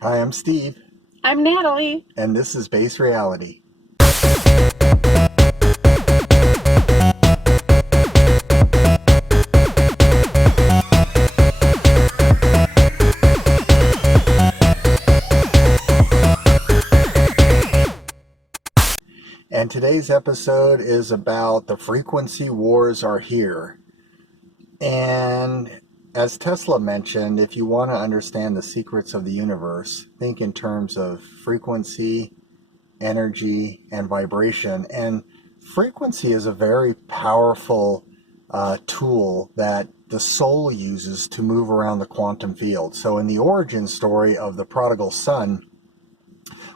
Hi, I'm Steve, I'm Natalie. and this is Base Reality. And today's episode is about the frequency wars are here. And as Tesla mentioned, if you want to understand the secrets of the universe, think in terms of frequency, energy, and vibration. And frequency is a very powerful tool that the soul uses to move around the quantum field. So, in the origin story of the prodigal son,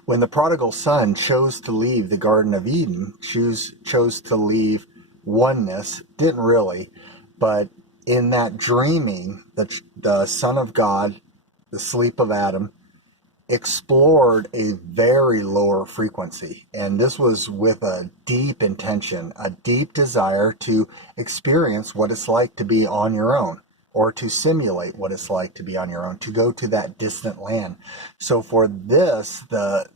when the prodigal son chose to leave the Garden of Eden, chose to leave oneness, didn't really, but in that dreaming, the Son of God, the sleep of Adam, explored a very lower frequency. And this was with a deep intention, a deep desire to experience what it's like to be on your own, or to simulate what it's like to be on your own, to go to that distant land. So for this, the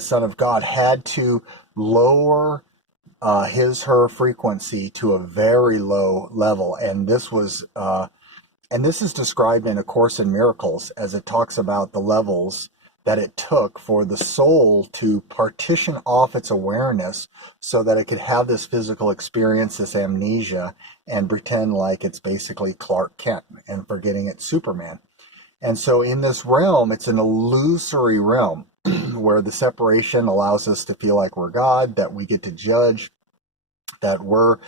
Son of God had to lower her frequency to a very low level. And this is described in A Course in Miracles, as it talks about the levels that it took for the soul to partition off its awareness so that it could have this physical experience, this amnesia, and pretend like it's basically Clark Kent and forgetting it's Superman. And so in this realm, it's an illusory realm where the separation allows us to feel like we're God, that we get to judge, that we're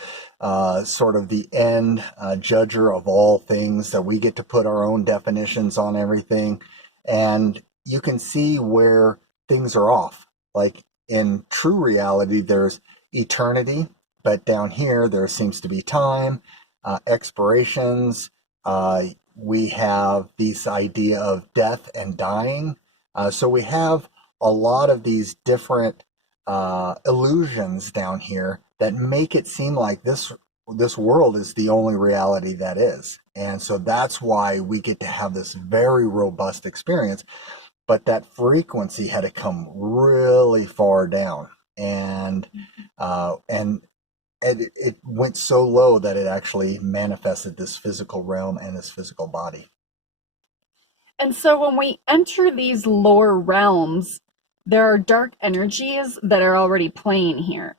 sort of the end judger of all things, that we get to put our own definitions on everything. And you can see where things are off. Like in true reality, there's eternity, but down here, there seems to be time, expirations. We have this idea of death and dying. So we have a lot of these different illusions down here that make it seem like this world is the only reality that is. And so that's why we get to have this very robust experience. But that frequency had to come really far down, and it went so low that it actually manifested this physical realm and this physical body. And so when we enter these lower realms, there are dark energies that are already playing here.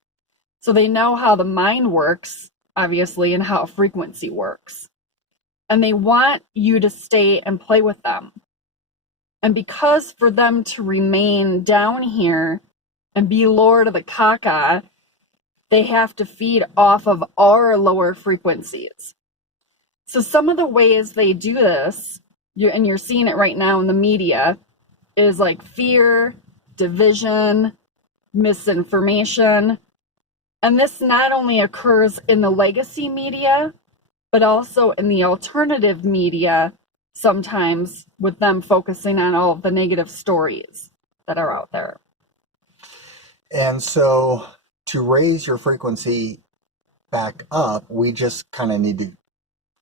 So they know how the mind works, obviously, and how frequency works. And they want you to stay and play with them. And because for them to remain down here and be Lord of the Kaka, they have to feed off of our lower frequencies. So some of the ways they do this, and you're seeing it right now in the media, is like fear, division, misinformation. And this not only occurs in the legacy media, but also in the alternative media, sometimes with them focusing on all of the negative stories that are out there. And so to raise your frequency back up, we just kind of need to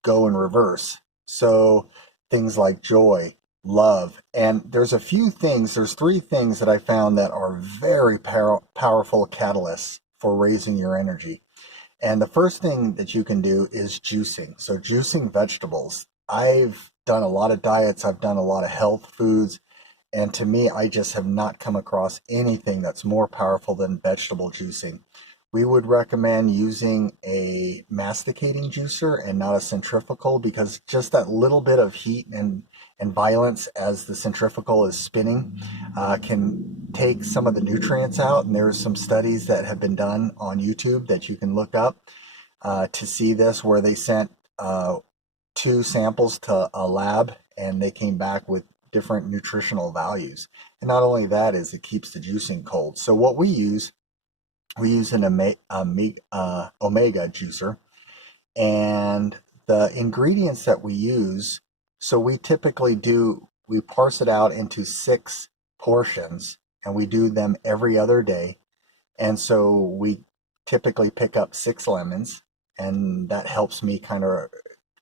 go in reverse. So things like joy, love, and there's three things that I found that are very powerful catalysts for raising your energy. And the first thing that you can do is juicing. So juicing vegetables. I've done a lot of diets, I've done a lot of health foods, and to me, I just have not come across anything that's more powerful than vegetable juicing. We would recommend using a masticating juicer and not a centrifugal, because just that little bit of heat and violence as the centrifugal is spinning can take some of the nutrients out. And there's some studies that have been done on YouTube that you can look up to see this, where they sent two samples to a lab and they came back with different nutritional values. And not only that, is it keeps the juicing cold. So what we use an omega juicer, and the ingredients that we use, so we parse it out into 6 portions, and we do them every other day. And so we typically pick up 6 lemons, and that helps me kind of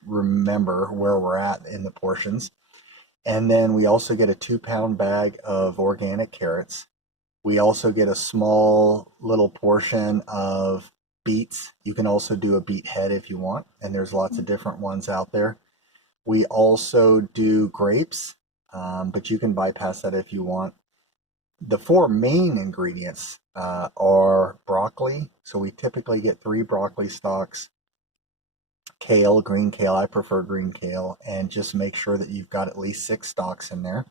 remember where we're at in the portions. And then we also get a 2-pound bag of organic carrots. We also get a small little portion of beets. You can also do a beet head if you want, and there's lots of different ones out there. We also do grapes, but you can bypass that if you want. The four main ingredients are broccoli. So we typically get 3 broccoli stalks, kale, green kale. I prefer green kale, and just make sure that you've got at least 6 stalks in there.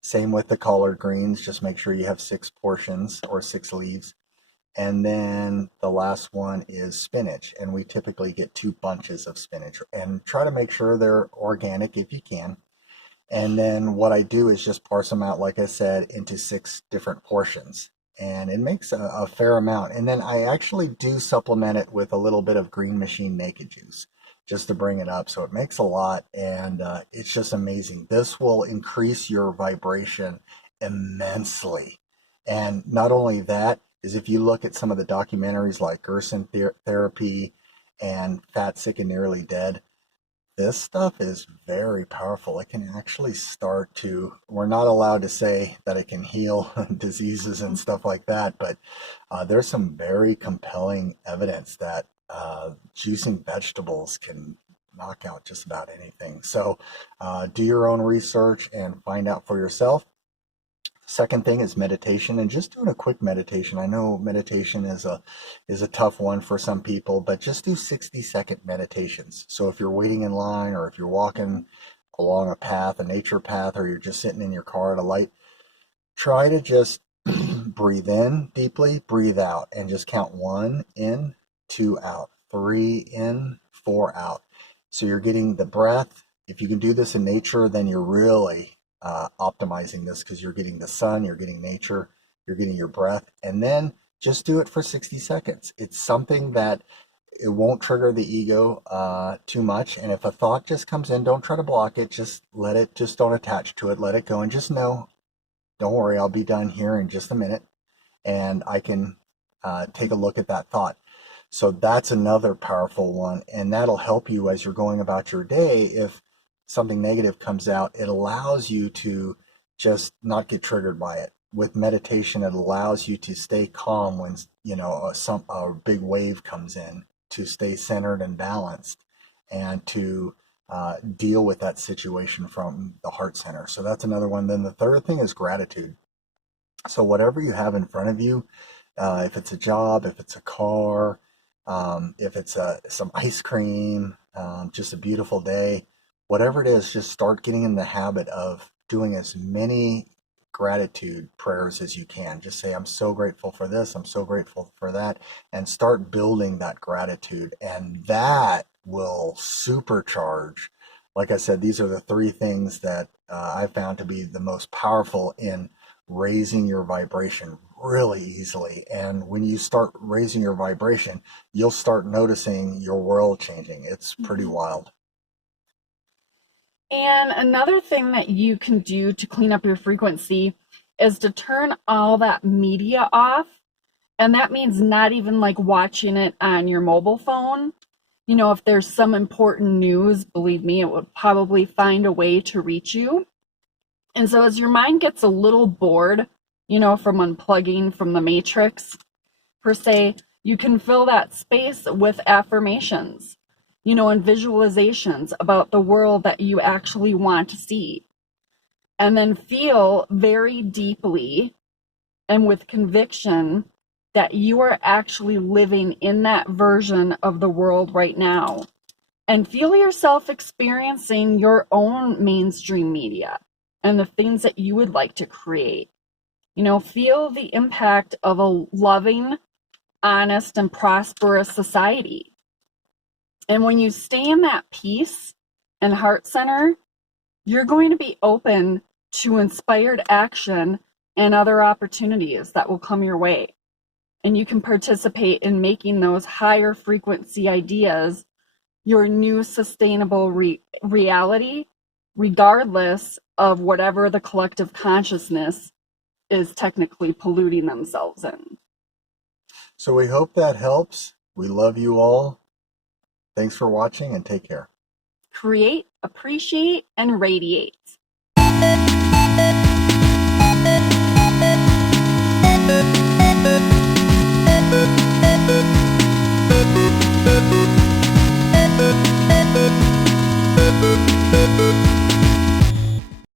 Same with the collard greens. Just make sure you have 6 portions or 6 leaves. And then the last one is spinach. And we typically get 2 bunches of spinach. And try to make sure they're organic if you can. And then what I do is just parse them out, like I said, into 6 different portions. And it makes a fair amount. And then I actually do supplement it with a little bit of green machine naked juice just to bring it up. So it makes a lot, and it's just amazing. This will increase your vibration immensely. And not only that, is if you look at some of the documentaries like Gerson Therapy and Fat, Sick, and Nearly Dead, this stuff is very powerful. It can actually start to, we're not allowed to say that it can heal diseases and stuff like that, but there's some very compelling evidence that juicing vegetables can knock out just about anything. So do your own research and find out for yourself. Second thing is meditation, and just doing a quick meditation. I know meditation is a tough one for some people, but just do 60-second meditations. So if you're waiting in line, or if you're walking along a path, a nature path, or you're just sitting in your car at a light, try to just breathe in deeply, breathe out, and just count 1 in, 2 out, 3 in, 4 out. So you're getting the breath. If you can do this in nature, then you're really optimizing this, because you're getting the sun, you're getting nature, you're getting your breath, and then just do it for 60 seconds. It's something that it won't trigger the ego too much. And if a thought just comes in, don't try to block it. Just let it, just don't attach to it. Let it go, and just know, don't worry, I'll be done here in just a minute, and I can take a look at that thought. So that's another powerful one, and that'll help you as you're going about your day. If something negative comes out, it allows you to just not get triggered by it. With meditation, it allows you to stay calm when a big wave comes in, to stay centered and balanced, and to deal with that situation from the heart center. So that's another one. Then the third thing is gratitude. So whatever you have in front of you, if it's a job, if it's a car, if it's some ice cream, just a beautiful day, whatever it is, just start getting in the habit of doing as many gratitude prayers as you can. Just say, I'm so grateful for this, I'm so grateful for that, and start building that gratitude. And that will supercharge. Like I said, these are the 3 things that I found to be the most powerful in raising your vibration really easily. And when you start raising your vibration, you'll start noticing your world changing. It's pretty wild. And another thing that you can do to clean up your frequency is to turn all that media off. And that means not even like watching it on your mobile phone. If there's some important news, believe me, it would probably find a way to reach you. And so as your mind gets a little bored, from unplugging from the matrix, per se, you can fill that space with affirmations, and visualizations about the world that you actually want to see. And then feel very deeply and with conviction that you are actually living in that version of the world right now. And feel yourself experiencing your own mainstream media and the things that you would like to create. Feel the impact of a loving, honest, and prosperous society. And when you stay in that peace and heart center, you're going to be open to inspired action and other opportunities that will come your way. And you can participate in making those higher frequency ideas your new sustainable reality, regardless of whatever the collective consciousness is technically polluting themselves in. So we hope that helps. We love you all. Thanks for watching, and take care. Create, appreciate, and radiate.